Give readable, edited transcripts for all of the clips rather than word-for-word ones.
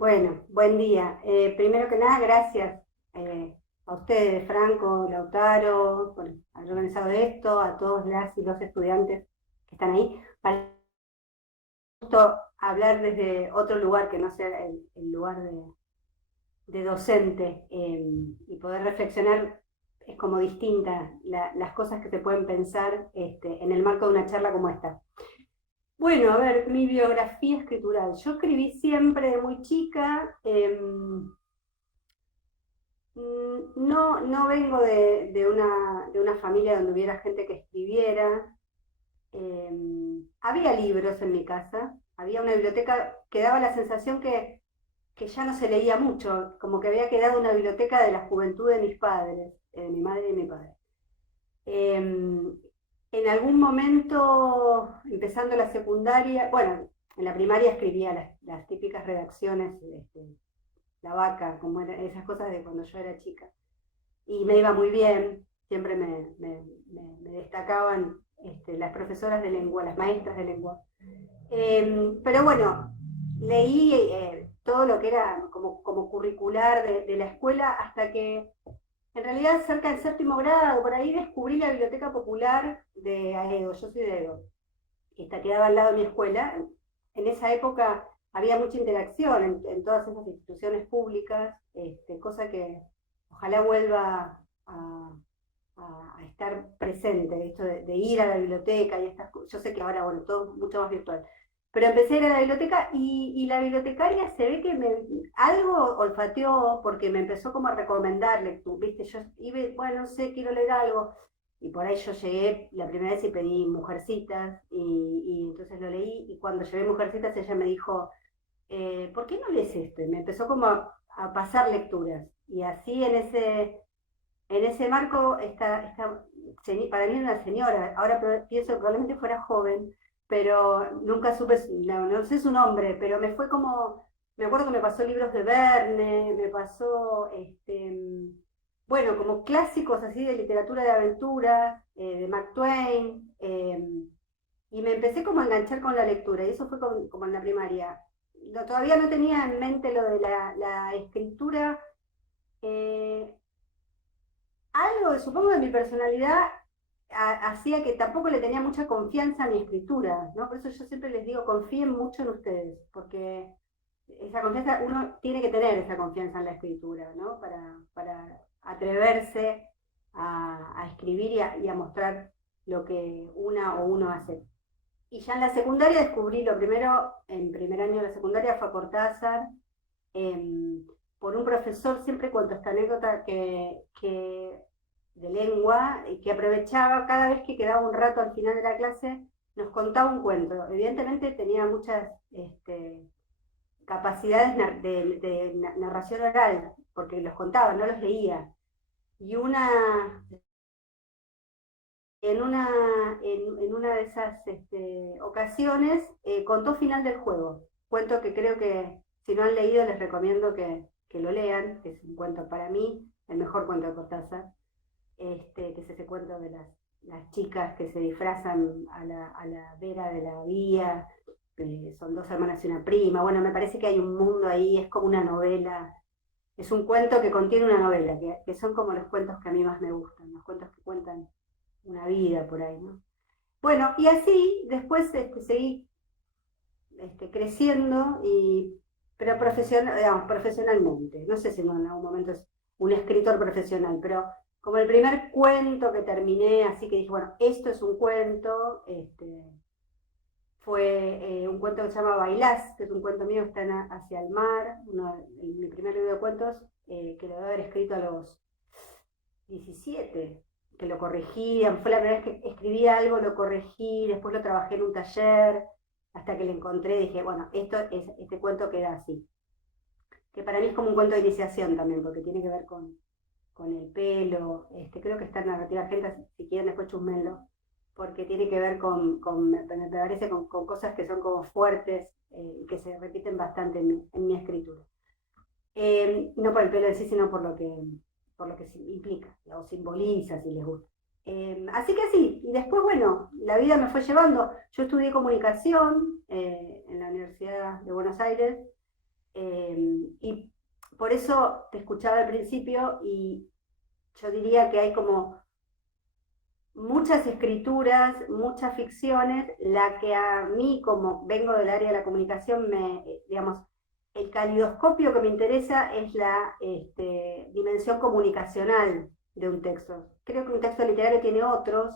Bueno, buen día. Primero que nada, gracias a ustedes, Franco, Lautaro, por haber organizado esto, a todos las y los estudiantes que están ahí, para justo hablar desde otro lugar que no sea el lugar de docente y poder reflexionar es como distinta las cosas que se pueden pensar en el marco de una charla como esta. Bueno, a ver, mi biografía escritural. Yo escribí siempre de muy chica. No, no vengo de una familia donde hubiera gente que escribiera. Había libros en mi casa, había una biblioteca que daba la sensación que ya no se leía mucho, como que había quedado una biblioteca de la juventud de mis padres, de mi madre y de mi padre. En algún momento, empezando la secundaria, bueno, en la primaria escribía las típicas redacciones, la vaca, como esas cosas de cuando yo era chica. Y me iba muy bien, siempre me destacaban las profesoras de lengua, las maestras de lengua. Pero bueno, leí todo lo que era como curricular de la escuela hasta que en realidad cerca del séptimo grado, por ahí descubrí la Biblioteca Popular de Aedo, yo soy de Aedo, que quedaba al lado de mi escuela. En esa época había mucha interacción en todas esas instituciones públicas, cosa que ojalá vuelva a estar presente, esto de ir a la biblioteca y estas cosas. Yo sé que ahora, bueno, todo mucho más virtual. Pero empecé a ir a la biblioteca y la bibliotecaria se ve que algo olfateó porque me empezó como a recomendar lectura, ¿viste? Yo iba, bueno, no sé, quiero leer algo. Y por ahí yo llegué la primera vez y pedí Mujercitas y entonces lo leí y cuando llevé Mujercitas ella me dijo, ¿por qué no lees esto? Y me empezó como a pasar lecturas. Y así en ese marco, para mí una señora, ahora pienso que probablemente fuera joven, pero nunca supe, no sé su nombre, pero me acuerdo que me pasó libros de Verne, me pasó, bueno, como clásicos así de literatura de aventura, de Mark Twain, y me empecé como a enganchar con la lectura, y eso fue como en la primaria. Todavía no tenía en mente lo de la escritura, eh, algo, supongo, de mi personalidad hacía que tampoco le tenía mucha confianza a mi escritura, ¿no? Por eso yo siempre les digo, confíen mucho en ustedes, porque esa confianza, uno tiene que tener esa confianza en la escritura, ¿no? Para atreverse a escribir y a mostrar lo que una o uno hace. Y ya en la secundaria descubrí lo primero, en primer año de la secundaria fue a Cortázar, por un profesor, siempre cuento esta anécdota de lengua, que aprovechaba cada vez que quedaba un rato al final de la clase, nos contaba un cuento. Evidentemente tenía muchas capacidades de narración oral, porque los contaba, no los leía. Y en una de esas ocasiones contó Final del Juego, cuento que creo que si no han leído les recomiendo que lo lean, que es un cuento para mí, el mejor cuento de Cortázar, que es ese cuento de las chicas que se disfrazan a la vera de la vía, son dos hermanas y una prima. Bueno, me parece que hay un mundo ahí, es como una novela, es un cuento que contiene una novela, que son como los cuentos que a mí más me gustan, los cuentos que cuentan una vida por ahí, ¿no? Bueno, y así después seguí creciendo, pero digamos, profesionalmente. No sé si en algún momento es un escritor profesional, pero como el primer cuento que terminé, así que dije, bueno, esto es un cuento, fue un cuento que se llama Bailás, que es un cuento mío que está hacia el mar, mi primer libro de cuentos, que lo debo haber escrito a los 17, que lo corregí, fue la primera vez que escribí algo, lo corregí, después lo trabajé en un taller, hasta que le encontré, dije, bueno, este cuento queda así. Que para mí es como un cuento de iniciación también, porque tiene que ver con el pelo, creo que está en Narrativa Argenta, si quieren después chusmenlo, porque tiene que ver me parece, con cosas que son como fuertes, y que se repiten bastante en mi escritura. No por el pelo en sí, sino por lo que implica, o simboliza, si les gusta. Así que así, y después, bueno, la vida me fue llevando. Yo estudié comunicación en la Universidad de Buenos Aires, Y por eso te escuchaba al principio y yo diría que hay como muchas escrituras, muchas ficciones, la que a mí, como vengo del área de la comunicación, digamos, el calidoscopio que me interesa es la dimensión comunicacional de un texto. Creo que un texto literario tiene otros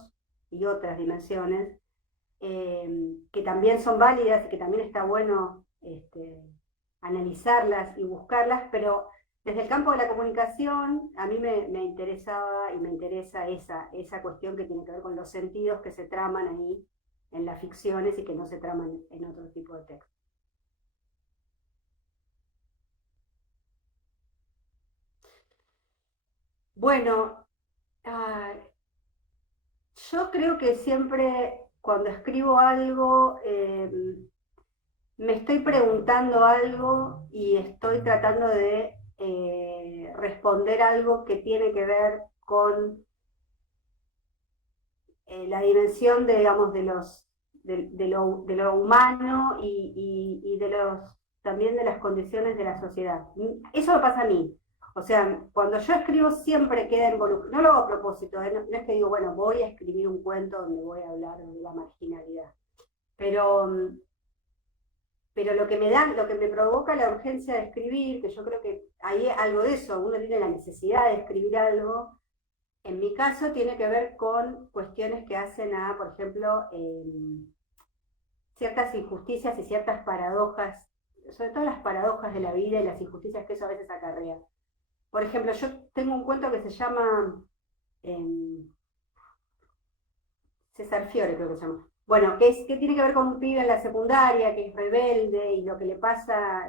y otras dimensiones que también son válidas y que también está bueno analizarlas y buscarlas, pero desde el campo de la comunicación, a mí me interesaba y me interesa esa cuestión que tiene que ver con los sentidos que se traman ahí en las ficciones y que no se traman en otro tipo de texto. Bueno, ah, yo creo que siempre cuando escribo algo, me estoy preguntando algo y estoy tratando de responder algo que tiene que ver con la dimensión de, digamos, de lo humano y de también de las condiciones de la sociedad. Eso me pasa a mí. O sea, cuando yo escribo siempre queda involucrado, no lo hago a propósito, no es que digo, bueno, voy a escribir un cuento donde voy a hablar de la marginalidad, pero, pero lo que me provoca la urgencia de escribir, que yo creo que hay algo de eso, uno tiene la necesidad de escribir algo, en mi caso tiene que ver con cuestiones que hacen a, por ejemplo, ciertas injusticias y ciertas paradojas, sobre todo las paradojas de la vida y las injusticias que eso a veces acarrea. Por ejemplo, yo tengo un cuento que se llama eh, César Fiore, creo que se llama. Bueno, que tiene que ver con un pibe en la secundaria que es rebelde y lo que le pasa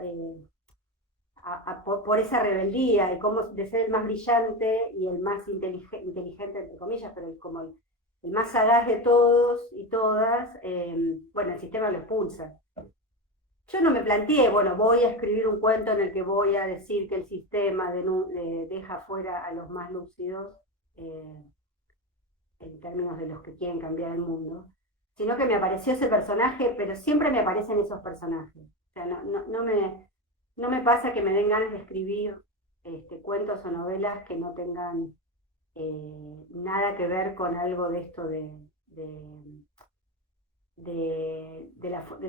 por esa rebeldía y cómo de ser el más brillante y el más inteligente, entre comillas, pero como el más sagaz de todos y todas, bueno, el sistema lo expulsa. Yo no me planteé, bueno, voy a escribir un cuento en el que voy a decir que el sistema deja fuera a los más lúcidos, eh, en términos de los que quieren cambiar el mundo, sino que me apareció ese personaje, pero siempre me aparecen esos personajes. O sea, no me pasa que me den ganas de escribir cuentos o novelas que no tengan nada que ver con algo de esto del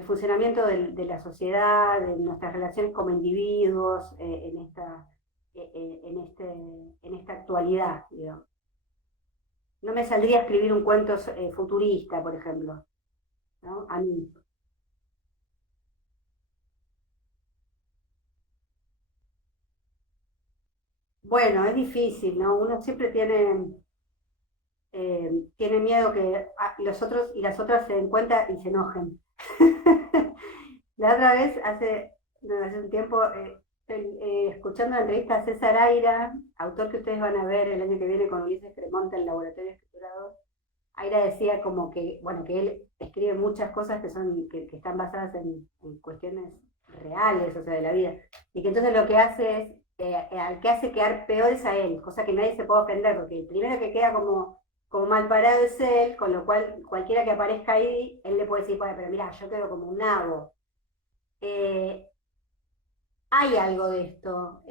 funcionamiento de la sociedad, de nuestras relaciones como individuos en esta actualidad, digamos. No me saldría a escribir un cuento futurista, por ejemplo, ¿no? A mí. Bueno, es difícil, ¿no? Uno siempre tiene miedo que los otros y las otras se den cuenta y se enojen. La otra vez, hace un tiempo, escuchando la entrevista a César Aira, autor que ustedes van a ver el año que viene con Ulises Cremonte en el Laboratorio de Escriturador, Aira decía como que, bueno, que él escribe muchas cosas que están basadas en cuestiones reales, o sea, de la vida, y que entonces lo que hace es, al que hace quedar peor es a él, cosa que nadie se puede ofender, porque el primero que queda como mal parado es él, con lo cual cualquiera que aparezca ahí, él le puede decir, bueno, pero mira, yo quedo como un nabo. Eh, Hay algo de esto.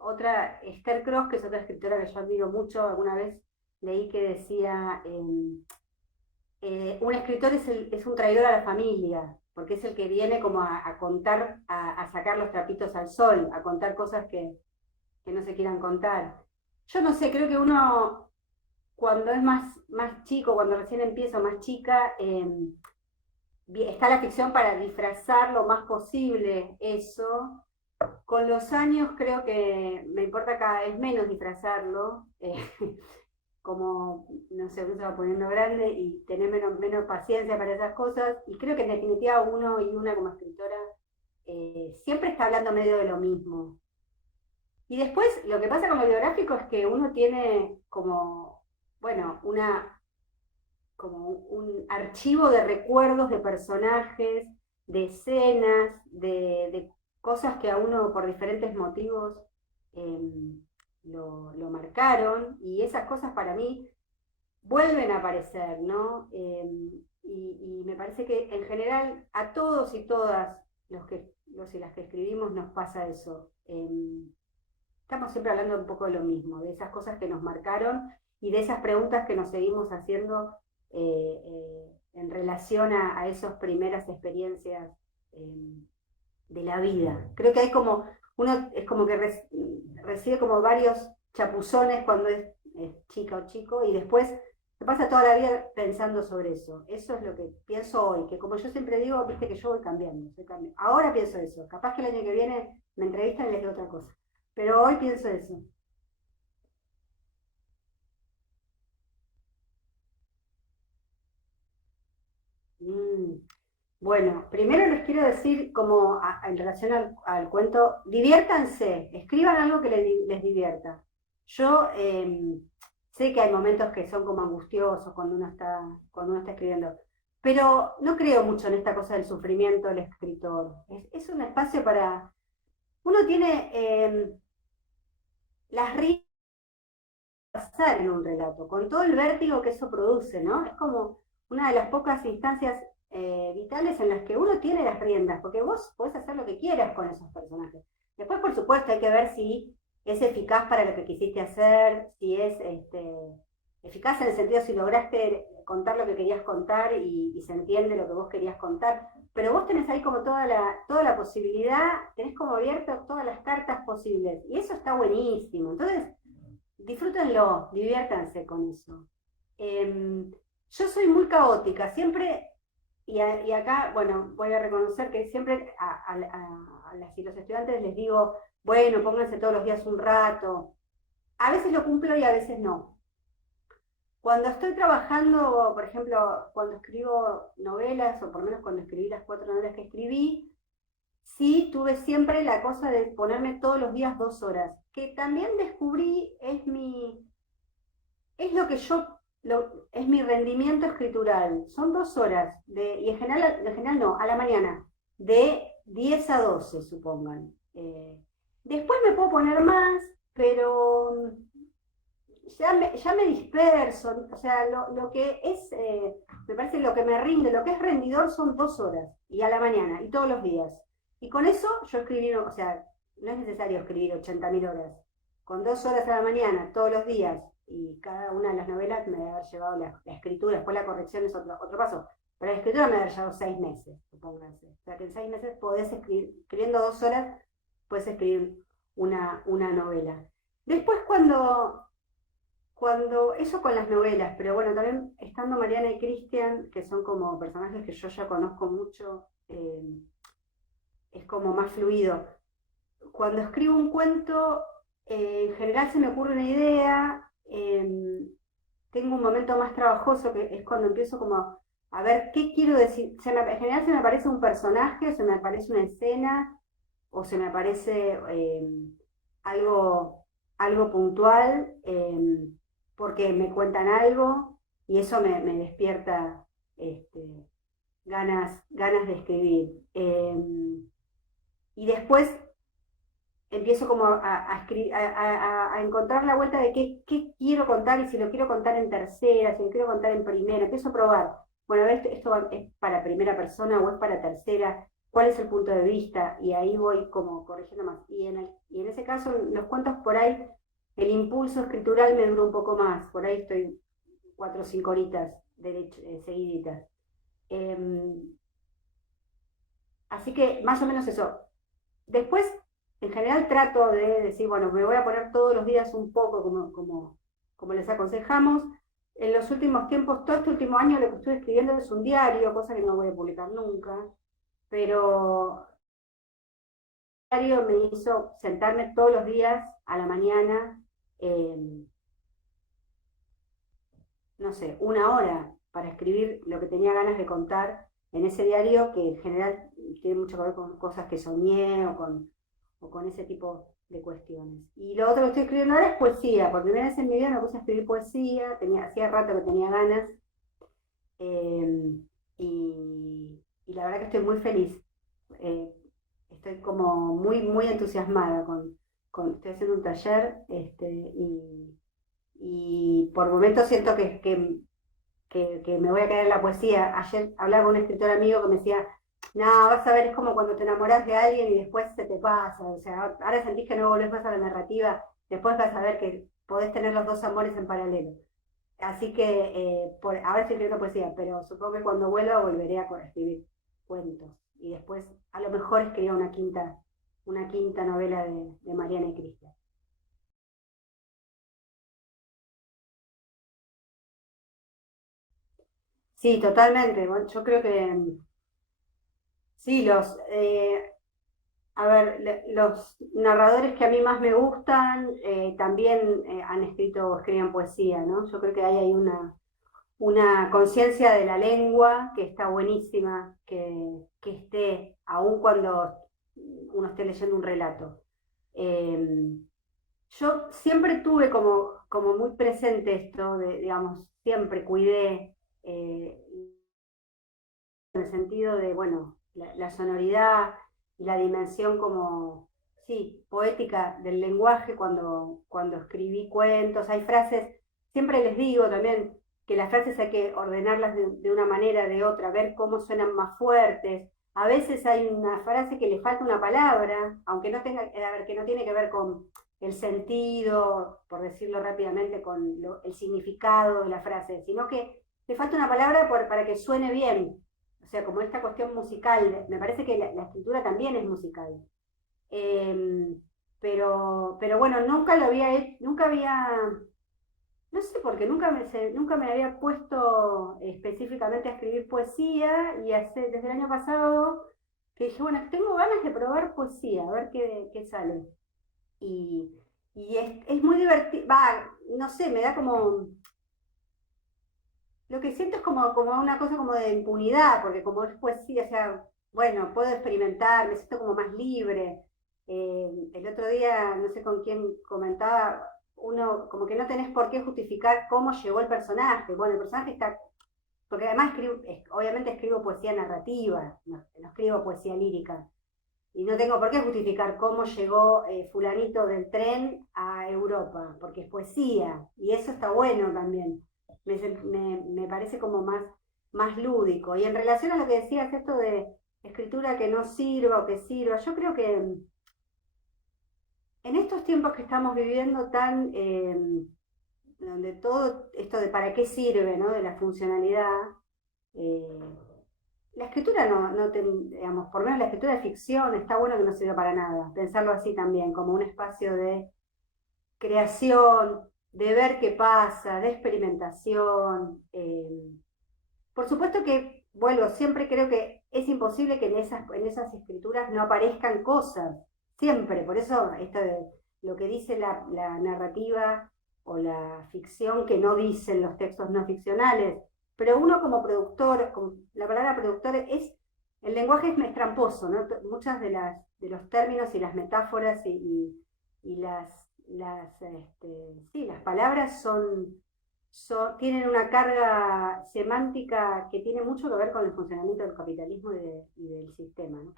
Otra, Esther Cross, que es otra escritora que yo admiro mucho, alguna vez leí que decía, un escritor es un traidor a la familia, porque es el que viene como a contar, a sacar los trapitos al sol, a contar cosas que no se quieran contar. Yo no sé, creo que uno cuando es más chico, cuando recién empieza, más chica, está la ficción para disfrazar lo más posible eso. Con los años creo que me importa cada vez menos disfrazarlo, como, no sé, uno se va poniendo grande y tener menos paciencia para esas cosas, y creo que en definitiva uno y una como escritora siempre está hablando medio de lo mismo. Y después lo que pasa con lo biográfico es que uno tiene como, bueno, como un archivo de recuerdos de personajes, de escenas, de cosas que a uno por diferentes motivos eh, lo marcaron, y esas cosas para mí vuelven a aparecer, ¿no? Y me parece que en general a todos y todas los y las que escribimos nos pasa eso. Estamos siempre hablando un poco de lo mismo, de esas cosas que nos marcaron y de esas preguntas que nos seguimos haciendo en relación a esas primeras experiencias de la vida. Creo que hay como, uno es como que recibe como varios chapuzones cuando es chica o chico y después se pasa toda la vida pensando sobre eso. Eso es lo que pienso hoy, que como yo siempre digo, viste que yo voy cambiando, Ahora pienso eso, capaz que el año que viene me entrevistan y les digo otra cosa, pero hoy pienso eso. Mm. Bueno, primero les quiero decir, como en relación al cuento, diviértanse, escriban algo que les divierta. Yo sé que hay momentos que son como angustiosos cuando uno está escribiendo, pero no creo mucho en esta cosa del sufrimiento del escritor. Es un espacio para... Uno tiene las risas de pasar en un relato, con todo el vértigo que eso produce, ¿no? Es como una de las pocas instancias vitales en las que uno tiene las riendas, porque vos podés hacer lo que quieras con esos personajes. Después, por supuesto, hay que ver si es eficaz para lo que quisiste hacer, si es eficaz en el sentido si lograste contar lo que querías contar y se entiende lo que vos querías contar. Pero vos tenés ahí como toda la posibilidad, tenés como abiertas todas las cartas posibles, y eso está buenísimo. Entonces, disfrútenlo, diviértanse con eso. Yo soy muy caótica, siempre y acá, bueno, voy a reconocer que siempre a las y los estudiantes les digo, bueno, pónganse todos los días un rato. A veces lo cumplo y a veces no. Cuando estoy trabajando, por ejemplo, cuando escribo novelas, o por lo menos cuando escribí las 4 novelas que escribí, sí tuve siempre la cosa de ponerme todos los días 2 horas, que también descubrí es lo que yo, es mi rendimiento escritural. Son 2 horas, y en general no, a la mañana, de 10 a 12 supongan. Después me puedo poner más, pero ya me disperso, o sea, lo que es, me parece lo que me rinde, lo que es rendidor son 2 horas, y a la mañana, y todos los días. Y con eso yo escribí, o sea, no es necesario escribir 80.000 horas. Con 2 horas a la mañana, todos los días, y cada una de las novelas me debe haber llevado la escritura, después la corrección es otro paso, pero la escritura me debe haber llevado 6 meses, supónganse. O sea que en 6 meses podés escribir, escribiendo 2 horas, puedes escribir una novela. Después eso con las novelas, pero bueno, también estando Mariana y Cristian, que son como personajes que yo ya conozco mucho, es como más fluido. Cuando escribo un cuento, en general se me ocurre una idea, tengo un momento más trabajoso que es cuando empiezo como a ver qué quiero decir. En general se me aparece un personaje, se me aparece una escena, o se me aparece algo, algo puntual, porque me cuentan algo y eso me despierta este, ganas de escribir. Y después empiezo como a encontrar la vuelta de qué quiero contar y si lo quiero contar en tercera, si lo quiero contar en primera, empiezo a probar. Bueno, a ver, esto es para primera persona o es para tercera, cuál es el punto de vista, y ahí voy como corrigiendo más. Y en ese caso, los cuentos por ahí, el impulso escritural me dura un poco más, por ahí estoy 4 o 5 horitas seguiditas. Eh, Así que más o menos eso. Después, en general trato de decir, bueno, me voy a poner todos los días un poco como les aconsejamos. En los últimos tiempos, todo este último año lo que estoy escribiendo es un diario, cosa que no voy a publicar nunca, pero el diario me hizo sentarme todos los días a la mañana, eh, no sé, 1 hora para escribir lo que tenía ganas de contar en ese diario, que en general tiene mucho que ver con cosas que soñé o con ese tipo de cuestiones. Y lo otro que estoy escribiendo ahora es poesía. Por primera vez en mi vida me puse a escribir poesía, hacía rato que tenía ganas, eh, y la verdad que estoy muy feliz. Eh, Estoy como muy entusiasmada estoy haciendo un taller, y por momentos siento que me voy a caer en la poesía. Ayer hablaba con un escritor amigo que me decía, No, vas a ver, es como cuando te enamoras de alguien y después se te pasa, o sea, ahora sentís que no volvés más a la narrativa, después vas a ver que podés tener los dos amores en paralelo. Así que ahora estoy escribiendo poesía, pero supongo que cuando vuelva volveré a escribir cuentos. Y después a lo mejor escribiré una quinta novela de Mariana y Cristian. Sí, totalmente. Bueno, yo creo que sí, a ver, los narradores que a mí más me gustan también han escrito o escriben poesía, ¿no? Yo creo que ahí hay una conciencia de la lengua que está buenísima, que esté, aun cuando uno esté leyendo un relato. Eh, yo siempre tuve como muy presente esto, digamos, siempre cuidé eh, en el sentido de, bueno, la sonoridad y la dimensión como, sí, poética del lenguaje cuando escribí cuentos. Hay frases, siempre les digo también que las frases hay que ordenarlas de una manera, de otra, ver cómo suenan más fuertes. A veces hay una frase que le falta una palabra, aunque no tenga, a ver, que no tiene que ver con el sentido, por decirlo rápidamente, con el significado de la frase, sino que le falta una palabra para que suene bien. O sea, como esta cuestión musical, me parece que la escritura también es musical. Eh, pero bueno, nunca lo había hecho, nunca había, no sé por qué, nunca me había puesto específicamente a escribir poesía y desde el año pasado que dije, bueno, tengo ganas de probar poesía, a ver qué sale. Y, y es muy divertido, va, no sé, me da como, lo que siento es como una cosa como de impunidad, porque como es poesía, o sea, bueno, puedo experimentar, me siento como más libre. El otro día, no sé con quién comentaba, uno como que no tenés por qué justificar cómo llegó el personaje. Bueno, el personaje está, porque además obviamente escribo poesía narrativa, no escribo poesía lírica. Y no tengo por qué justificar cómo llegó fulanito del tren a Europa, porque es poesía, y eso está bueno también. Me parece como más lúdico. Y en relación a lo que decías, esto de escritura que no sirva o que sirva, yo creo que en estos tiempos que estamos viviendo donde todo esto de para qué sirve, ¿no? De la funcionalidad, eh, la escritura digamos, por lo menos la escritura de ficción está bueno que no sirva para nada. Pensarlo así también, como un espacio de creación, de ver qué pasa, de experimentación. Por supuesto que, vuelvo, siempre creo que es imposible que en esas escrituras no aparezcan cosas. Siempre. Por eso esto de lo que dice la narrativa o la ficción que no dicen los textos no ficcionales. Pero uno como productor, la palabra productor el lenguaje es tramposo, ¿no? Muchas de los términos y las metáforas y sí, las palabras tienen una carga semántica que tiene mucho que ver con el funcionamiento del capitalismo y del sistema, ¿no?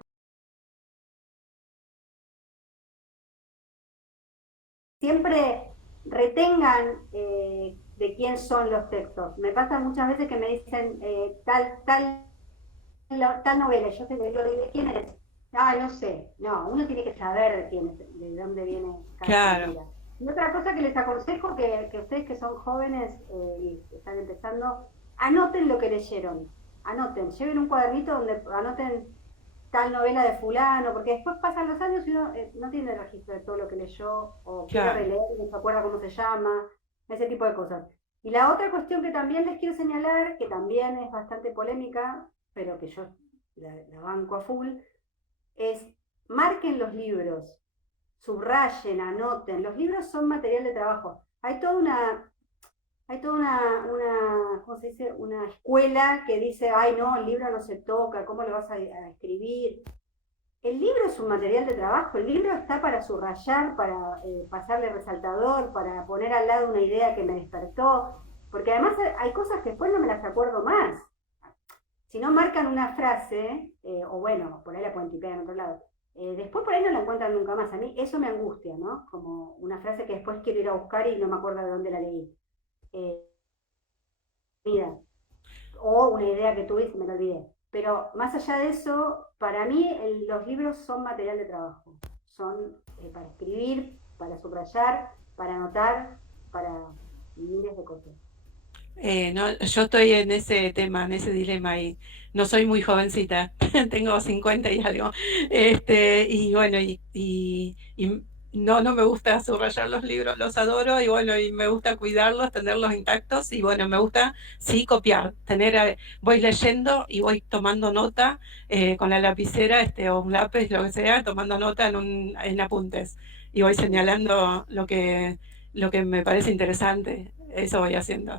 Siempre retengan de quién son los textos. Me pasa muchas veces que me dicen tal novela, yo te digo, ¿de quién es? Ah, no sé. No, uno tiene que saber de dónde viene cada Claro. escritura. Y otra cosa que les aconsejo que ustedes que son jóvenes y están empezando, anoten lo que leyeron. Anoten, lleven un cuadernito donde anoten tal novela de fulano, porque después pasan los años y uno no tiene el registro de todo lo que leyó o quiere Claro. releer y no se acuerda cómo se llama, ese tipo de cosas. Y la otra cuestión que también les quiero señalar, que también es bastante polémica, pero que yo la banco a full, es marquen los libros, subrayen, anoten. Los libros son material de trabajo. ¿Cómo se dice? Una escuela que dice, ay no, el libro no se toca, ¿cómo lo vas a escribir? El libro es un material de trabajo, el libro está para subrayar, para pasarle resaltador, para poner al lado una idea que me despertó, porque además hay cosas que después no me las acuerdo más. Si no marcan una frase, o bueno, por ahí la pueden tipear en otro lado, después por ahí no la encuentran nunca más. A mí eso me angustia, ¿no? Como una frase que después quiero ir a buscar y no me acuerdo de dónde la leí. Eh, Mira, o una idea que tuve y se me la olvidé. Pero más allá de eso, para mí los libros son material de trabajo. Son para escribir, para subrayar, para anotar, para miles de cosas. No, yo estoy en ese tema, en ese dilema y no soy muy jovencita, tengo 50 y algo. Y bueno, y no, no me gusta subrayar los libros, los adoro y bueno, y me gusta cuidarlos, tenerlos intactos y bueno, me gusta sí copiar, voy leyendo y voy tomando nota con la lapicera o un lápiz, lo que sea, tomando nota en apuntes y voy Sí. señalando lo que me parece interesante, eso voy haciendo.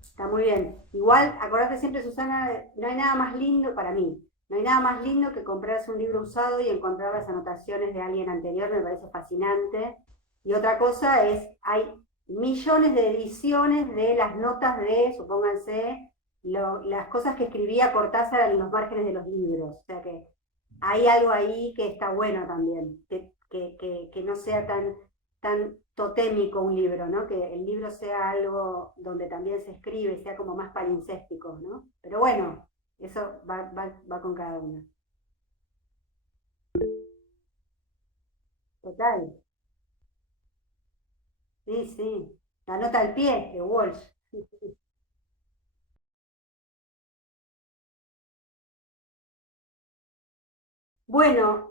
Está muy bien. Igual, acordate siempre, Susana, no hay nada más lindo para mí. No hay nada más lindo que comprarse un libro usado y encontrar las anotaciones de alguien anterior, me parece fascinante. Y otra cosa es, hay millones de ediciones de las notas de, supónganse, las cosas que escribía Cortázar en los márgenes de los libros. O sea que hay algo ahí que está bueno también, que no sea tan totémico un libro, ¿no? Que el libro sea algo donde también se escribe, sea como más palincéstico, ¿no? Pero bueno, eso va con cada uno. Total, sí, sí. La nota al pie de Walsh. Bueno,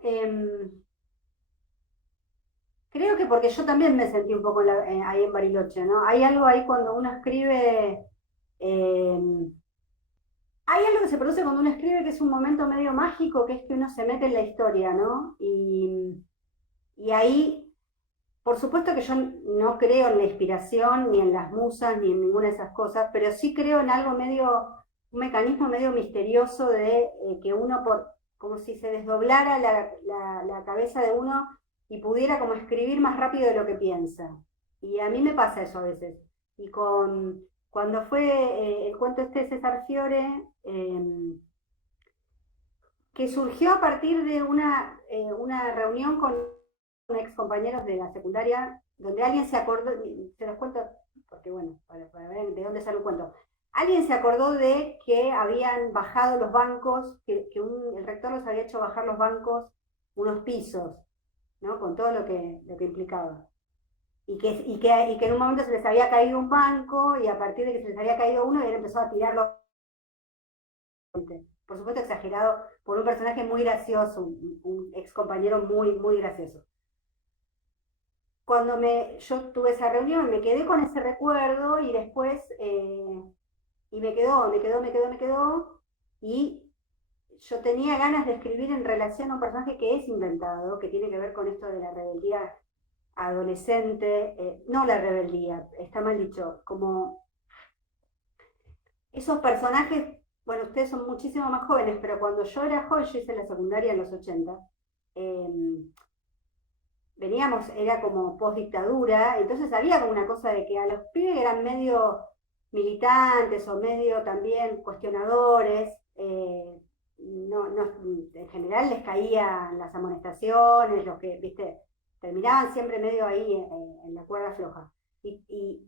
creo que porque yo también me sentí un poco ahí en Bariloche, ¿no? Hay algo ahí cuando uno escribe, eh, hay algo que se produce cuando uno escribe que es un momento medio mágico, que es que uno se mete en la historia, ¿no? Y ahí, por supuesto que yo no creo en la inspiración, ni en las musas, ni en ninguna de esas cosas, pero sí creo en algo medio, un mecanismo medio misterioso de que uno, como si se desdoblara la cabeza de uno y pudiera como escribir más rápido de lo que piensa. Y a mí me pasa eso a veces. Y cuando fue el cuento este de César Fiore, que surgió a partir de una reunión con ex compañeros de la secundaria, donde alguien se acordó, se los cuento porque bueno, para ver de dónde sale un cuento. Alguien se acordó de que habían bajado los bancos, el rector los había hecho bajar los bancos unos pisos, ¿no? Con todo lo que implicaba. Y que en un momento se les había caído un banco y a partir de que se les había caído uno, él empezó a tirarlo. Por supuesto exagerado por un personaje muy gracioso, un ex compañero muy gracioso. Yo tuve esa reunión, me quedé con ese recuerdo y después, y me quedó, y yo tenía ganas de escribir en relación a un personaje que es inventado, que tiene que ver con esto de la rebeldía adolescente, no la rebeldía, está mal dicho, como esos personajes, bueno, ustedes son muchísimo más jóvenes, pero cuando yo era joven, yo hice la secundaria en los 80, eh, veníamos, era como post-dictadura, entonces había como una cosa de que a los pibes que eran medio militantes o medio también cuestionadores, en general les caían las amonestaciones, los que, viste, terminaban siempre medio ahí en la cuerda floja. Y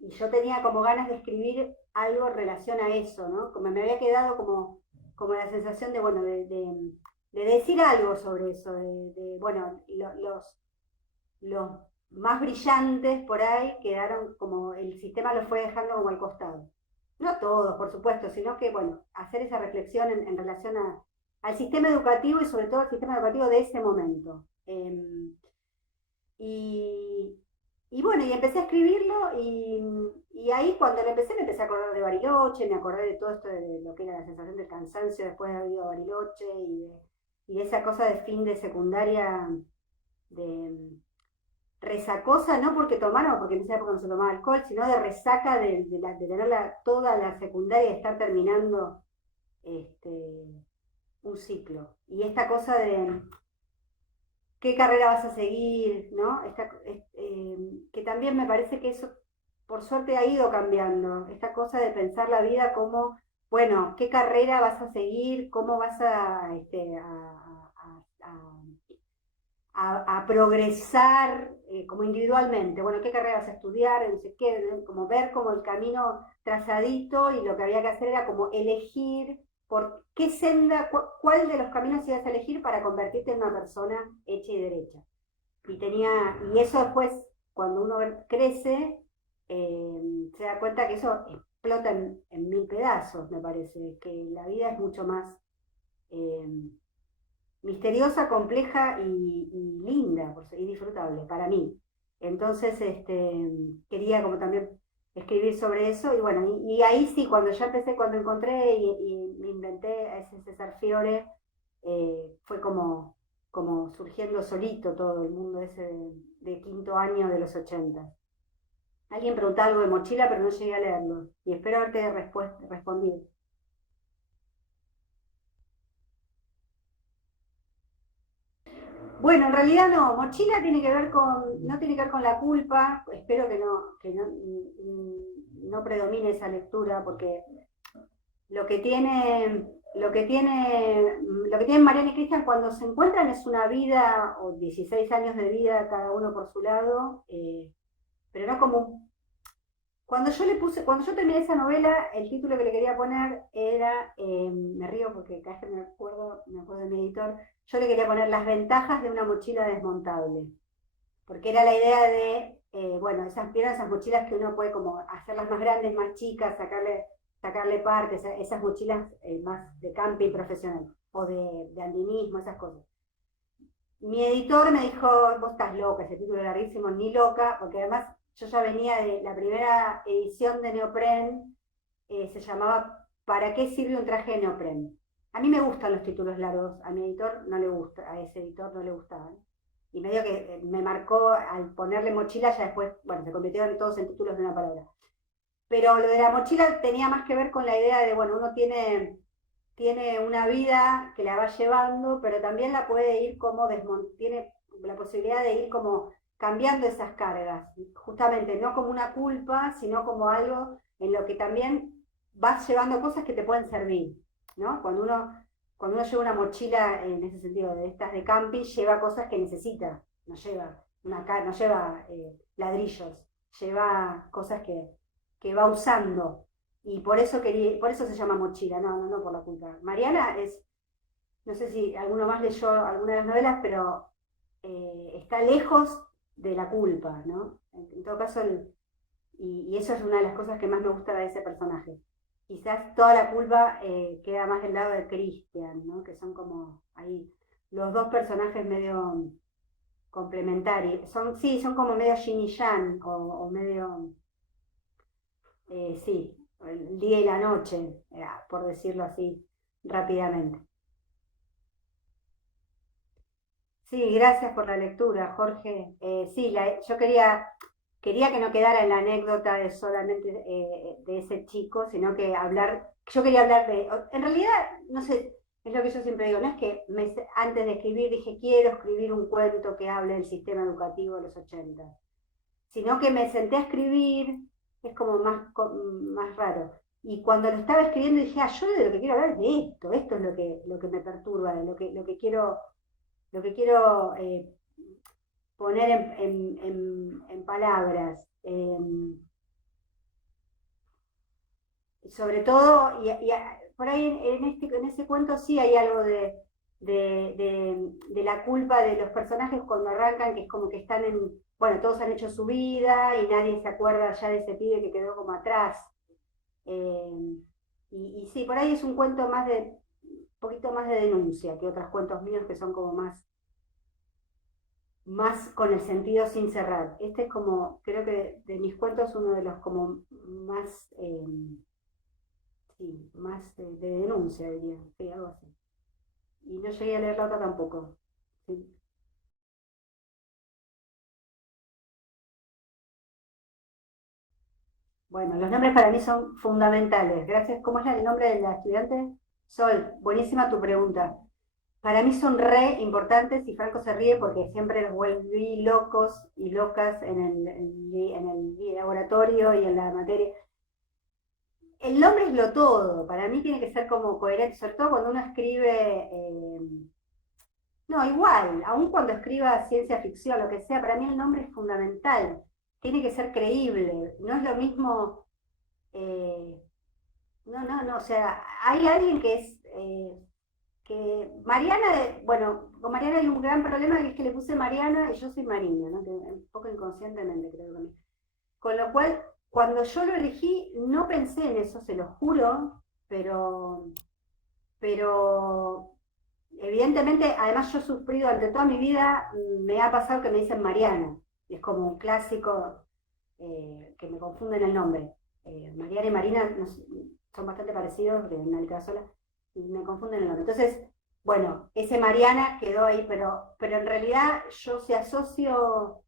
yo tenía como ganas de escribir algo en relación a eso, ¿no? Como me había quedado como la sensación de, bueno, de decir algo sobre eso, bueno, los más brillantes por ahí quedaron como, el sistema los fue dejando como al costado. No todos, por supuesto, sino que, bueno, hacer esa reflexión en relación al sistema educativo y sobre todo al sistema educativo de ese momento. Y, y bueno, y empecé a escribirlo y ahí cuando lo empecé me empecé a acordar de Bariloche, me acordé de todo esto de lo que era la sensación del cansancio después de haber ido a Bariloche y de esa cosa de fin de secundaria de resacosa, no porque tomaron, porque en esa época no se tomaba alcohol, sino de resaca de tener toda la secundaria y estar terminando este, un ciclo. Y esta cosa de qué carrera vas a seguir, ¿no? Que también me parece que eso, por suerte, ha ido cambiando. Esta cosa de pensar la vida como, bueno, ¿qué carrera vas a seguir? ¿Cómo vas a progresar como individualmente? Bueno, ¿qué carrera vas a estudiar? No sé qué, ¿no? Como ver como el camino trazadito y lo que había que hacer era como elegir por qué senda, cuál de los caminos ibas a elegir para convertirte en una persona hecha y derecha. Y eso después, cuando uno crece, se da cuenta que eso explota en mil pedazos, me parece, que la vida es mucho más eh, misteriosa, compleja y linda y disfrutable para mí. Entonces, quería como también escribir sobre eso, y bueno, y ahí sí, cuando ya empecé, cuando encontré y me inventé a ese César Fiore, fue como surgiendo solito todo el mundo ese de quinto año de los 80. Alguien preguntaba algo de mochila, pero no llegué a leerlo, y espero haberte respondido. Bueno, en realidad no, mochila tiene que ver no tiene que ver con la culpa, espero que no predomine esa lectura, porque lo que tiene, lo que tienen Mariana y Cristian cuando se encuentran es una vida, o 16 años de vida, cada uno por su lado, pero no como. Cuando yo terminé esa novela, el título que le quería poner era, me río porque cada vez que me acuerdo de mi editor, yo le quería poner Las ventajas de una mochila desmontable, porque era la idea de, bueno, esas mochilas que uno puede como hacerlas más grandes, más chicas, sacarle partes, esas mochilas más de camping profesional, o de andinismo, esas cosas. Mi editor me dijo, vos estás loca, ese título es larguísimo, ni loca, porque además yo ya venía de la primera edición de Neopren, se llamaba ¿Para qué sirve un traje de Neopren? A mí me gustan los títulos largos, a mi editor no le gusta, a ese editor no le gustaban. Y medio que me marcó al ponerle mochila, ya después, bueno, se convirtieron todos en títulos de una palabra. Pero lo de la mochila tenía más que ver con la idea de, bueno, uno tiene una vida que la va llevando, pero también la puede ir como tiene la posibilidad de ir como cambiando esas cargas, justamente no como una culpa, sino como algo en lo que también vas llevando cosas que te pueden servir, ¿no? Cuando uno lleva una mochila en ese sentido, de estas de camping, lleva cosas que necesita, no lleva ladrillos, lleva cosas que va usando, y por eso se llama mochila, no por la culpa. Mariana no sé si alguno más leyó alguna de las novelas, pero está lejos de la culpa, ¿no? En todo caso, y eso es una de las cosas que más me gusta de ese personaje. Quizás toda la culpa queda más del lado de Christian, ¿no? Que son como ahí los dos personajes medio complementarios. Sí, son como medio yin y yang, o medio, sí, el día y la noche, por decirlo así rápidamente. Sí, gracias por la lectura, Jorge. Sí, yo quería que no quedara en la anécdota de solamente de ese chico, sino que yo quería hablar en realidad, no sé, es lo que yo siempre digo, no es que antes de escribir dije quiero escribir un cuento que hable del sistema educativo de los 80, sino que me senté a escribir, es como más raro. Y cuando lo estaba escribiendo dije, yo de lo que quiero hablar es de esto es lo que me perturba, de lo que quiero poner en palabras. Sobre todo, por ahí en ese cuento sí hay algo de la culpa de los personajes cuando arrancan, que es como que están bueno, todos han hecho su vida y nadie se acuerda ya de ese pibe que quedó como atrás. Eh, y sí, por ahí es un cuento un poquito más de denuncia que otros cuentos míos que son como más con el sentido sin cerrar. Este es como, creo que de mis cuentos, uno de los como más, sí, más de denuncia, diría, sí, algo así. Y no llegué a leer la otra tampoco. Sí. Bueno, los nombres para mí son fundamentales. Gracias. ¿Cómo es el nombre de la estudiante? Sol, buenísima tu pregunta. Para mí son re importantes, y Franco se ríe porque siempre los volví locos y locas en el laboratorio y en la materia. El nombre es lo todo, para mí tiene que ser como coherente, sobre todo cuando uno escribe, no, igual, aun cuando escriba ciencia ficción, lo que sea, para mí el nombre es fundamental, tiene que ser creíble, no es lo mismo, no, o sea, hay alguien que es que Mariana, bueno, con Mariana hay un gran problema que es que le puse Mariana y yo soy Marina, ¿no? Que un poco inconscientemente creo que. Con lo cual, cuando yo lo elegí, no pensé en eso, se lo juro, pero evidentemente, además yo he sufrido ante toda mi vida, me ha pasado que me dicen Mariana, y es como un clásico que me confunden el nombre. Mariana y Marina son bastante parecidos, de una letra sola, y me confunden el nombre. Entonces, bueno, ese Mariana quedó ahí, pero en realidad yo se asocio,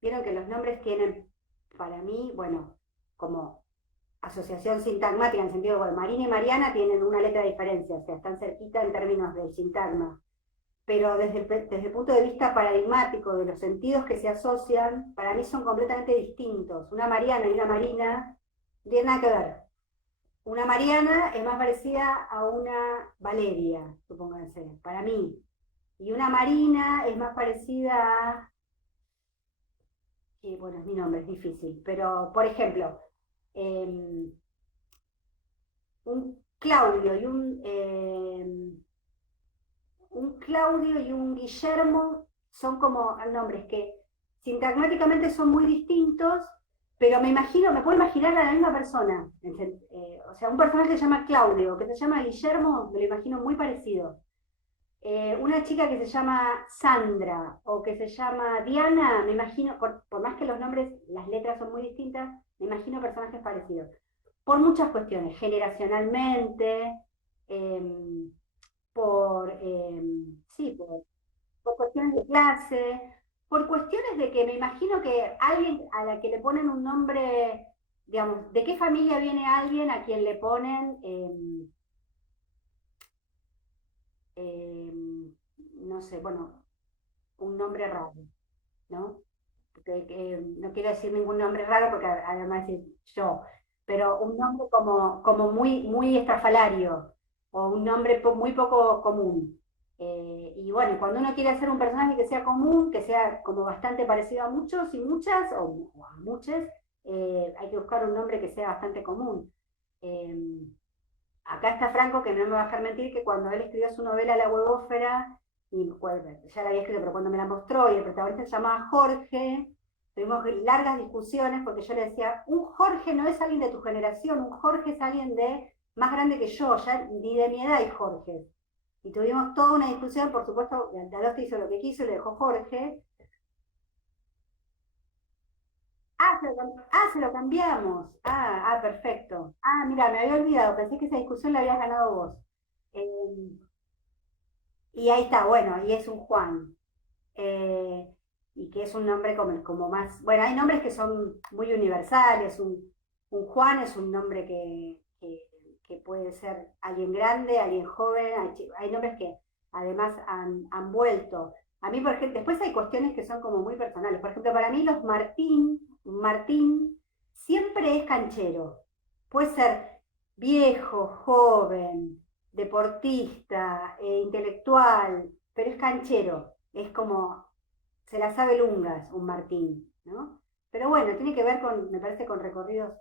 vieron que los nombres tienen, para mí, bueno, como asociación sintagmática, en el sentido de, bueno, Marina y Mariana tienen una letra de diferencia, o sea, están cerquita en términos del sintagma, pero desde el punto de vista paradigmático de los sentidos que se asocian, para mí son completamente distintos. Una Mariana y una Marina no tienen nada que ver. Una Mariana es más parecida a una Valeria, supónganse, para mí. Y una Marina es más parecida a, bueno, es mi nombre, es difícil, pero por ejemplo, eh, un Claudio y un Claudio y un Guillermo son como nombres que sintagmáticamente son muy distintos, pero me puedo imaginar a la misma persona. O sea, un personaje que se llama Claudio, que se llama Guillermo, me lo imagino muy parecido. Una chica que se llama Sandra o que se llama Diana, me imagino, por más que los nombres, las letras son muy distintas, me imagino personajes parecidos. Por muchas cuestiones, generacionalmente, eh, sí, por cuestiones de clase, por cuestiones de que me imagino que alguien a la que le ponen un nombre, digamos, ¿de qué familia viene alguien a quien le ponen, no sé, bueno, un nombre raro, ¿no? No quiero decir ningún nombre raro porque además es yo, pero un nombre como muy, muy estrafalario o un nombre muy poco común. Y bueno, cuando uno quiere hacer un personaje que sea común, que sea como bastante parecido a muchos y muchas, o a muchas, hay que buscar un nombre que sea bastante común. Eh, Acá está Franco, que no me va a dejar mentir, que cuando él escribió su novela La huevósfera, y bueno, ya la había escrito, pero cuando me la mostró y el protagonista se llamaba Jorge, tuvimos largas discusiones porque yo le decía, un Jorge no es alguien de tu generación, un Jorge es alguien de más grande que yo, ya ni de mi edad hay Jorge. Y tuvimos toda una discusión, por supuesto, Daloste hizo lo que quiso y le dejó Jorge. Se lo cambiamos. Perfecto. Mira, me había olvidado, pensé que esa discusión la habías ganado vos. Eh, y ahí está, bueno, y es un Juan. Eh, y que es un nombre como más. Bueno, hay nombres que son muy universales. Un Juan es un nombre que puede ser alguien grande, alguien joven. Hay nombres que además han vuelto. A mí, por ejemplo, después hay cuestiones que son como muy personales. Por ejemplo, para mí los Martín siempre es canchero. Puede ser viejo, joven, deportista, intelectual, pero es canchero. Es como, se la sabe lungas un Martín, ¿no? Pero bueno, tiene que ver con, me parece, con recorridos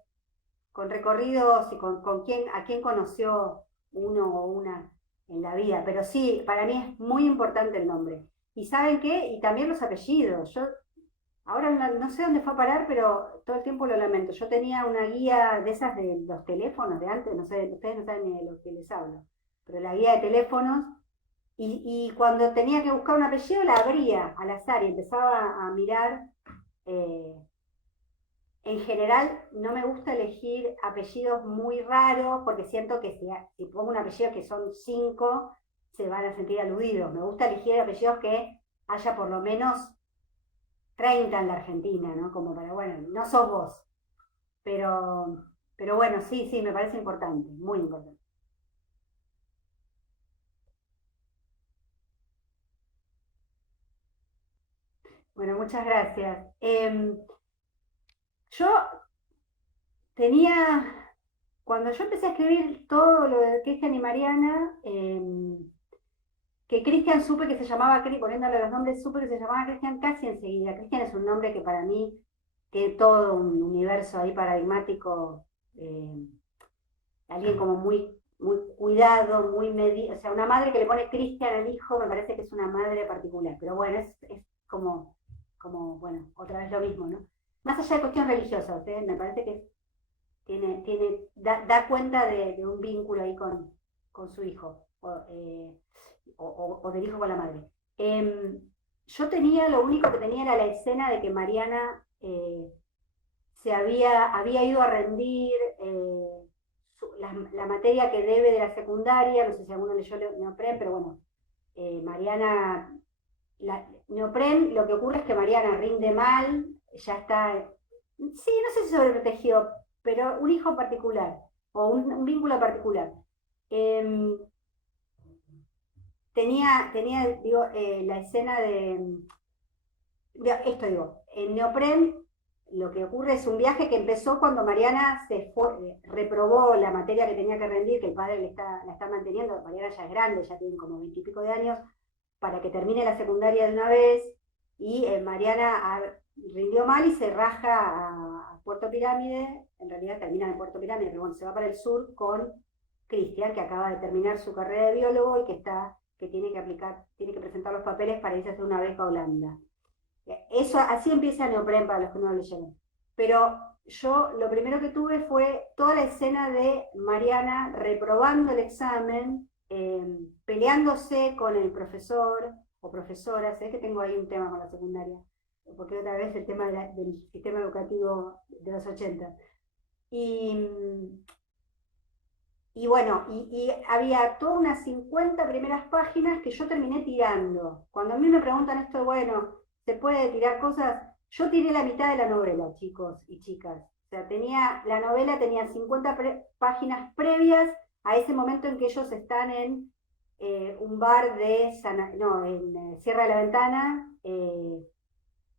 y con quién, a quién conoció uno o una en la vida. Pero sí, para mí es muy importante el nombre. ¿Y saben qué? Y también los apellidos. Yo ahora no sé dónde fue a parar, pero todo el tiempo lo lamento. Yo tenía una guía de esas de los teléfonos de antes, no sé, ustedes no saben ni de lo que les hablo, pero la guía de teléfonos, y cuando tenía que buscar un apellido la abría al azar y empezaba a mirar. eh, en general no me gusta elegir apellidos muy raros porque siento que si pongo un apellido que son 5, se van a sentir aludidos. Me gusta elegir apellidos que haya por lo menos 30 en la Argentina, ¿no? Como para, bueno, no sos vos, pero bueno, sí, sí, me parece importante, muy importante. Bueno, muchas gracias. Yo tenía, cuando yo empecé a escribir todo lo de Cristian y Mariana, que Cristian supe que se llamaba, poniéndole los nombres, supe que se llamaba Cristian casi enseguida. Cristian es un nombre que para mí tiene todo un universo ahí paradigmático, alguien como muy muy cuidado, muy medido. O sea, una madre que le pone Cristian al hijo me parece que es una madre particular. Pero bueno, es como, bueno, otra vez lo mismo, ¿no? Más allá de cuestiones religiosas, ¿eh? Me parece que da cuenta de un vínculo ahí con su hijo, o del hijo con la madre. Yo lo único que tenía era la escena de que Mariana había ido a rendir la materia que debe de la secundaria, no sé si alguno leyó Neopren, pero bueno, Mariana, Neopren, lo que ocurre es que Mariana rinde mal, ya está, sí, no sé si sobreprotegió, pero un hijo particular, o un vínculo particular. Eh, digo, la escena esto digo, en Neopren lo que ocurre es un viaje que empezó cuando Mariana reprobó la materia que tenía que rendir, que el padre la está manteniendo. Mariana ya es grande, ya tiene como 20 y pico de años, para que termine la secundaria de una vez, y Mariana rindió mal y se raja a Puerto Pirámide, en realidad termina en Puerto Pirámide, pero bueno, se va para el sur con Cristian, que acaba de terminar su carrera de biólogo y que tiene que presentar los papeles para irse a hacer una beca a Holanda. Eso, así empieza Neopren para los que no lo leyeron. Pero yo lo primero que tuve fue toda la escena de Mariana reprobando el examen, peleándose con el profesor o profesora. Sé que tengo ahí un tema con la secundaria, porque otra vez el tema del sistema educativo de los 80. Y, y bueno, y había todas unas 50 primeras páginas que yo terminé tirando. Cuando a mí me preguntan esto, bueno, ¿se puede tirar cosas? Yo tiré la mitad de la novela, chicos y chicas. O sea, la novela tenía 50 páginas previas a ese momento en que ellos están en un bar en Sierra de la Ventana,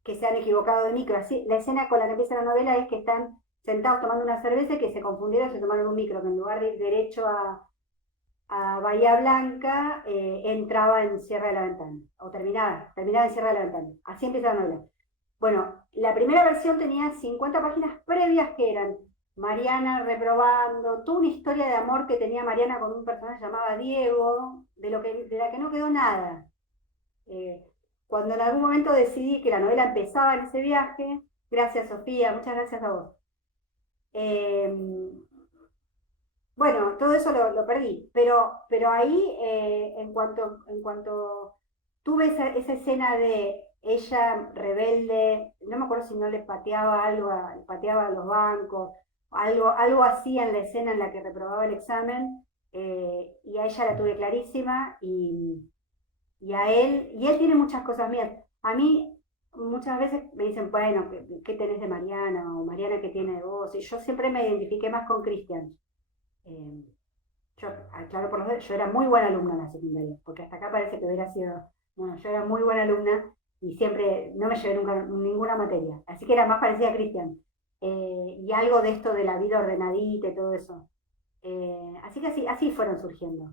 que se han equivocado de micro. Así, la escena con la que empieza la novela es que están sentados tomando una cerveza y que se confundieron y se tomaron un micro, que en lugar de ir derecho a Bahía Blanca, entraba en Sierra de la Ventana, o terminaba en Sierra de la Ventana. Así empieza la novela. Bueno, la primera versión tenía 50 páginas previas que eran Mariana reprobando, toda una historia de amor que tenía Mariana con un personaje llamado Diego, de la que no quedó nada. Cuando en algún momento decidí que la novela empezaba en ese viaje, gracias Sofía, muchas gracias a vos. Bueno, todo eso lo perdí, pero ahí, en cuanto tuve esa escena de ella rebelde, no me acuerdo si no le pateaba algo, pateaba a los bancos, algo hacía en la escena en la que reprobaba el examen, y a ella la tuve clarísima, y él tiene muchas cosas mías. A mí muchas veces me dicen, bueno, ¿qué tenés de Mariana? O Mariana, ¿qué tiene de vos? Y yo siempre me identifiqué más con Cristian. Eh, claro, por los dos, yo era muy buena alumna en la secundaria, porque hasta acá parece que hubiera sido, bueno, yo era muy buena alumna y siempre no me llevé nunca ninguna materia, así que era más parecida a Cristian. Y algo de esto de la vida ordenadita y todo eso. Así que así fueron surgiendo.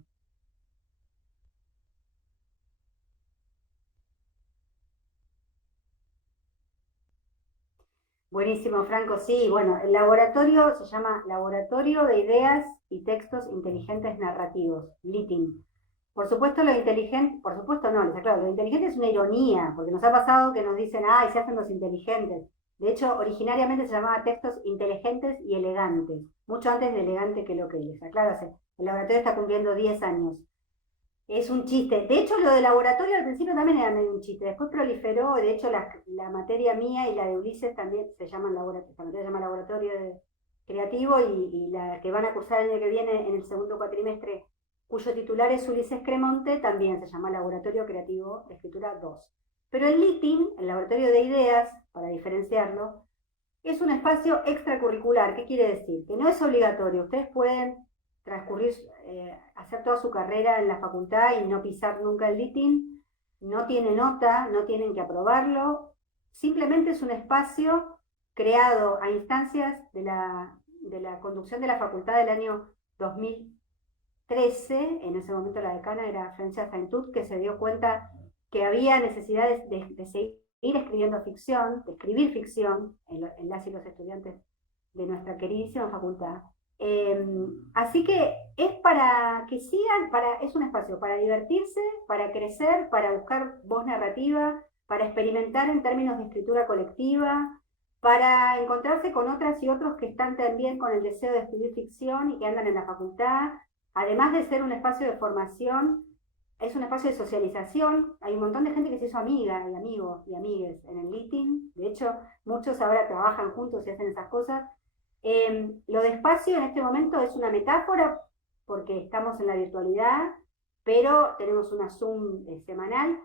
Buenísimo, Franco. Sí, bueno, el laboratorio se llama Laboratorio de Ideas y Textos Inteligentes Narrativos, LITIN. Por supuesto, lo inteligente, por supuesto no, les aclaro, lo inteligente es una ironía, porque nos ha pasado que nos dicen, ay, se hacen los inteligentes. De hecho, originariamente se llamaba textos inteligentes y elegantes, mucho antes de elegante que lo que les aclaro. El laboratorio está cumpliendo 10 años. Es un chiste. De hecho, lo de laboratorio al principio también era medio un chiste. Después proliferó. De hecho, la materia mía y la de Ulises también se llaman laboratorio. La materia se llama laboratorio creativo, y la que van a cursar el año que viene en el segundo cuatrimestre, cuyo titular es Ulises Cremonte, también se llama Laboratorio Creativo de Escritura 2. Pero el LITIN, el Laboratorio de Ideas, para diferenciarlo, es un espacio extracurricular. ¿Qué quiere decir? Que no es obligatorio. Ustedes pueden transcurrir, hacer toda su carrera en la facultad y no pisar nunca el LITIN, no tiene nota, no tienen que aprobarlo, simplemente es un espacio creado a instancias de la conducción de la facultad del año 2013, en ese momento la decana era Francia Saintout, que se dio cuenta que había necesidades de seguir escribiendo ficción, de escribir ficción en las y los estudiantes de nuestra queridísima facultad. Así que es para que sigan, es un espacio para divertirse, para crecer, para buscar voz narrativa, para experimentar en términos de escritura colectiva, para encontrarse con otras y otros que están también con el deseo de escribir ficción y que andan en la facultad. Además de ser un espacio de formación, es un espacio de socialización. Hay un montón de gente que se hizo amiga y amigos y amigues en el LITIN. De hecho, muchos ahora trabajan juntos y hacen esas cosas. Lo de espacio en este momento es una metáfora porque estamos en la virtualidad, pero tenemos una Zoom semanal.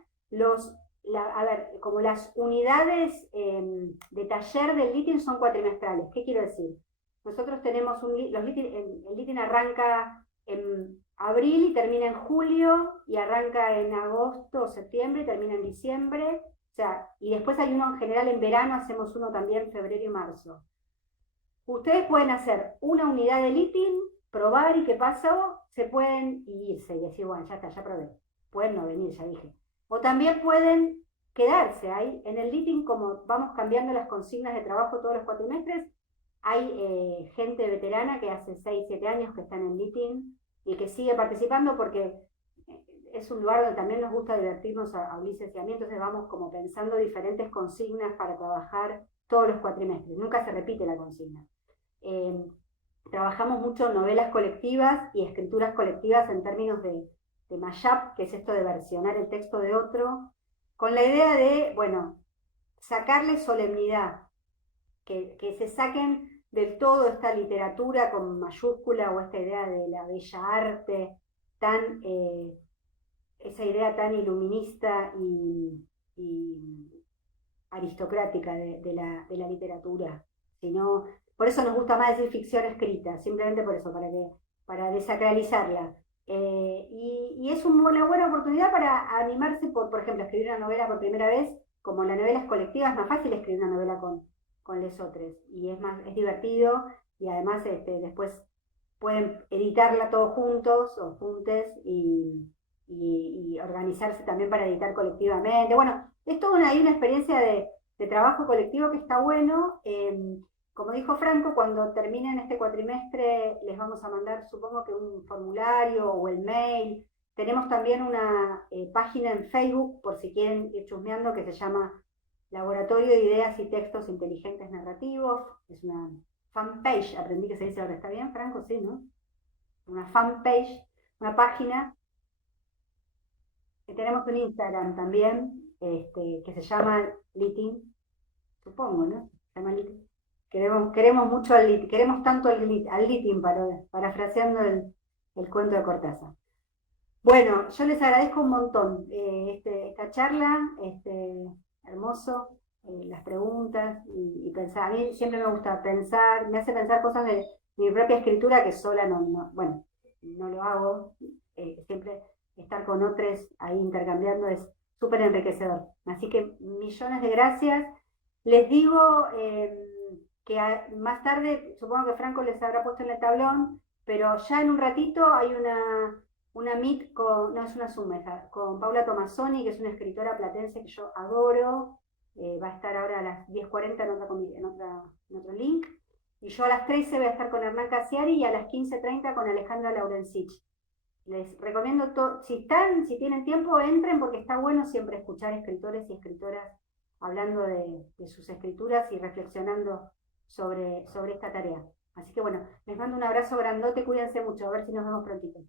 A ver, como las unidades de taller del LITIN son cuatrimestrales. ¿Qué quiero decir? Nosotros tenemos el LITIN arranca en abril y termina en julio, y arranca en agosto o septiembre y termina en diciembre. O sea, y después hay uno en general en verano, hacemos uno también en febrero y marzo. Ustedes pueden hacer una unidad de LITIN, probar y qué pasó, se pueden irse y decir, bueno, ya está, ya probé. Pueden no venir, ya dije. O también pueden quedarse ahí. En el LITIN, como vamos cambiando las consignas de trabajo todos los cuatrimestres, hay gente veterana que hace 6, 7 años que está en el LITIN y que sigue participando porque es un lugar donde también nos gusta divertirnos a Ulises y a mí, entonces vamos como pensando diferentes consignas para trabajar todos los cuatrimestres. Nunca se repite la consigna. Trabajamos mucho novelas colectivas y escrituras colectivas en términos de mashup, que es esto de versionar el texto de otro, con la idea de, bueno, sacarle solemnidad, que se saquen del todo esta literatura con mayúscula o esta idea de la bella arte, esa idea tan iluminista y aristocrática de la literatura, sino, por eso nos gusta más decir ficción escrita, simplemente por eso, para desacralizarla. Y es una buena oportunidad para animarse, por ejemplo, a escribir una novela por primera vez. Como la novela es colectiva, es más fácil escribir una novela con lesotres, y es divertido, y además después pueden editarla todos juntos o juntes y organizarse también para editar colectivamente. Bueno, es toda una experiencia de trabajo colectivo que está bueno. Como dijo Franco, cuando terminen este cuatrimestre les vamos a mandar, supongo que un formulario o el mail. Tenemos también una página en Facebook, por si quieren ir chusmeando, que se llama Laboratorio de Ideas y Textos Inteligentes Narrativos. Es una fanpage, aprendí que se dice ahora, ¿está bien, Franco? Sí, ¿no? Una fanpage, una página. Tenemos un Instagram también, que se llama LITIN, supongo, ¿no? Se llama LITIN. Queremos mucho al LITIN, queremos tanto al LITIN, parafraseando el cuento de Cortázar. Bueno, yo les agradezco un montón esta charla, hermoso, las preguntas y pensar. A mí siempre me gusta pensar, me hace pensar cosas de mi propia escritura que sola bueno, no lo hago. Siempre estar con otros ahí intercambiando es súper enriquecedor. Así que millones de gracias. Les digo que más tarde, supongo que Franco les habrá puesto en el tablón, pero ya en un ratito hay una meet no es una Zoom, con Paula Tomassoni, que es una escritora platense que yo adoro. Va a estar ahora a las 10:40 en otro link. Y yo a las 13 voy a estar con Hernán Casiari y a las 15:30 con Alejandra Laurencich. Les recomiendo, si tienen tiempo, entren, porque está bueno siempre escuchar escritores y escritoras hablando de sus escrituras y reflexionando sobre esta tarea. Así que bueno, les mando un abrazo grandote, cuídense mucho, a ver si nos vemos prontito.